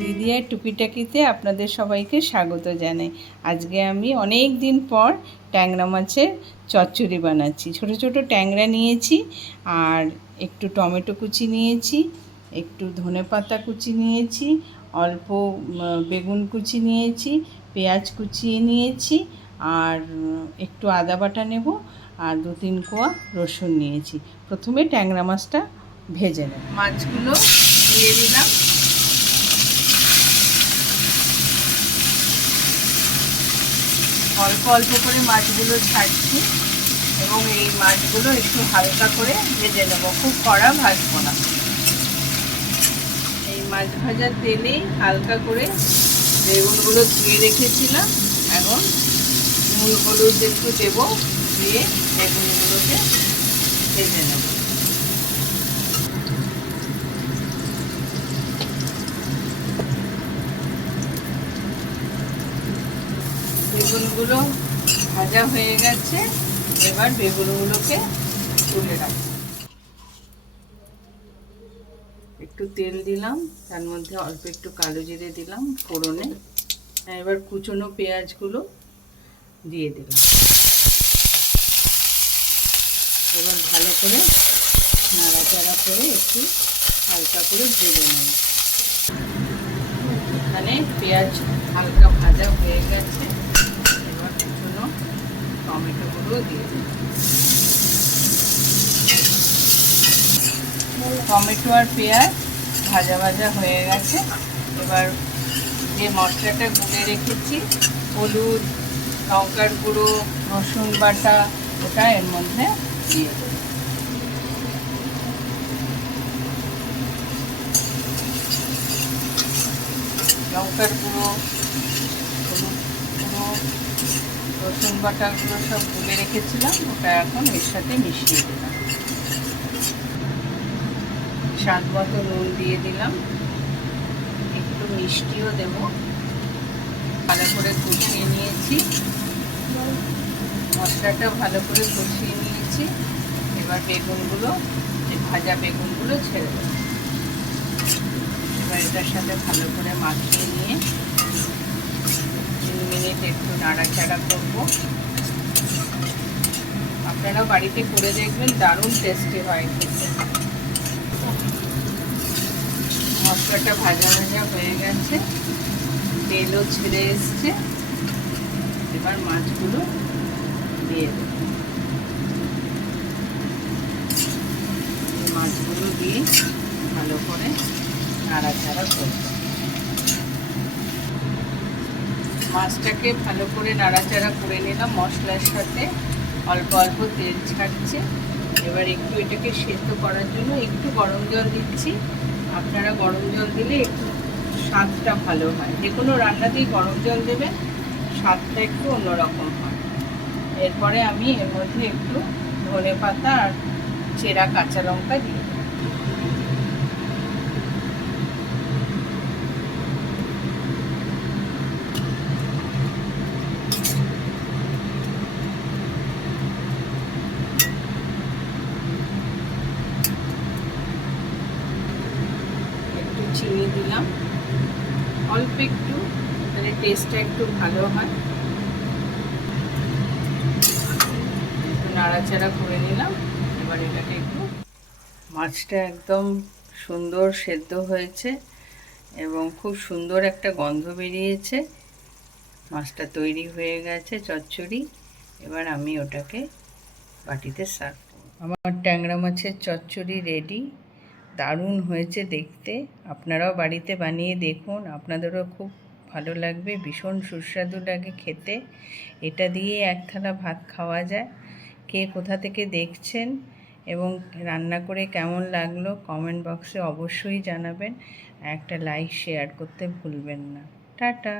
দিদিয়ার টুকিটাকিতে আপনাদের সবাইকে স্বাগত জানাই। আজকে আমি অনেক দিন পর ট্যাংরা মাছের চচ্চড়ি বানাচ্ছি। ছোট ছোট ট্যাংরা নিয়েছি, আর একটু টমেটো কুচি নিয়েছি, একটু ধনেপাতা কুচি নিয়েছি, অল্প বেগুন কুচি নিয়েছি, পেঁয়াজ কুচিয়ে নিয়েছি, আর একটু আদা বাটা নেব, আর 2-3 কোয়া রসুন নিয়েছি। প্রথমে ট্যাংরা মাছটা ভেজে নেব। মাছগুলো দিয়ে দিলাম। অল্প অল্প করে মাছগুলো ছাড়ছি এবং এই মাছগুলো একটু হালকা করে ভেজে নেব, খুব কড়া ভাজবো না। এই মাছ ভাজার তেলেই হালকা করে বেগুনগুলো ধুয়ে রেখেছিলাম, এখন নুন হলুদ একটু দেবো, দিয়ে বেগুনগুলোকে ভেজে নেব। বেগুনগুলো ভাজা হয়ে গেছে, এবার বেগুনগুলোকে তুলে রাখবো। একটু তেল দিলাম, তার মধ্যে অল্প একটু কালো জিরে দিলাম ফোড়নে। এবার কুচনো পেঁয়াজগুলো দিয়ে দিলাম। এবার ভালো করে নাড়াচাড়া করে একটু হালকা করে ভেজে নেব। এখানে পেঁয়াজ হালকা ভাজা হয়ে গেছে, এবার কুচনো টমেটোগুলো দিয়ে দিলাম। টমেটো আর পেঁয়াজ ভাজা ভাজা হয়ে গেছে, এবার যে মশলাটা গুলে রেখেছি, হলুদ, লঙ্কার গুঁড়ো, রসুন বাটা, ওটা এর মধ্যে দিয়ে দেব। লঙ্কার গুঁড়ো, হলুদ গুঁড়ো, রসুন বাটাগুলো সব গুলে রেখেছিলাম, ওটা এখন এর সাথে মিশিয়ে দিলাম। স্বাদ মতো নুন দিয়ে দিলাম, একটু মিষ্টিও দেব। ভালো করে কষিয়ে নিয়েছি, মশলাটা ভালো করে কষিয়ে নিয়েছি। এবার বেগুনগুলো, যে ভাজা বেগুনগুলো ছেড়ে দেব। এবার এটার সাথে ভালো করে মাখিয়ে নিয়ে 3 মিনিট একটু নাড়াচাড়া করব। আপনারাও বাড়িতে করে দেখবেন, দারুণ টেস্টি হয় খেতে। মশলাটা ভাজা ভাজা হয়ে গেছে, তেলও ছেড়ে এসছে। এবার মাছগুলো দিয়ে দেব। মাছগুলো দিয়ে ভালো করে নাড়াচাড়া করব। মাছটাকে ভালো করে নাড়াচাড়া করে নিলাম মশলার সাথে, অল্প অল্প তেল ছাড়ছে। এবার একটু এটাকে সেদ্ধ করার জন্য একটু গরম জল দিচ্ছি। আপনারা গরম জল দিলে একটু স্বাদটা ভালো হয়, যে কোনো রান্নাতেই গরম জল দেবেন, স্বাদটা একটু অন্যরকম হয়। এরপরে আমি এর মধ্যে একটু ধনেপাতা আর চেরা কাঁচা লঙ্কা দিয়ে দেব। একটু চিনি দিলাম, অল্প একটু, মানে টেস্টটা একটু ভালো হয়। নাড়াচাড়া করে নিলাম। এবার এটাকে একটু, মাছটা একদম সুন্দর সেদ্ধ হয়েছে এবং খুব সুন্দর একটা গন্ধ বেরিয়েছে। মাছটা তৈরি হয়ে গেছে চচ্চড়ি। এবার আমি ওটাকে বাটিতে সার্ভ করব। আমার ট্যাংরা মাছের চচ্চড়ি রেডি। দারুণ হয়েছে দেখতে। আপনারাও বাড়িতে বানিয়ে দেখুন, আপনাদেরও খুব ভালো লাগবে, ভীষণ সুস্বাদু লাগে খেতে। এটা দিয়ে এক থালা ভাত খাওয়া যায়। কে কোথা থেকে দেখছেন এবং রান্না করে কেমন লাগলো কমেন্ট বক্সে অবশ্যই জানাবেন। একটা লাইক শেয়ার করতে ভুলবেন না। টাটা।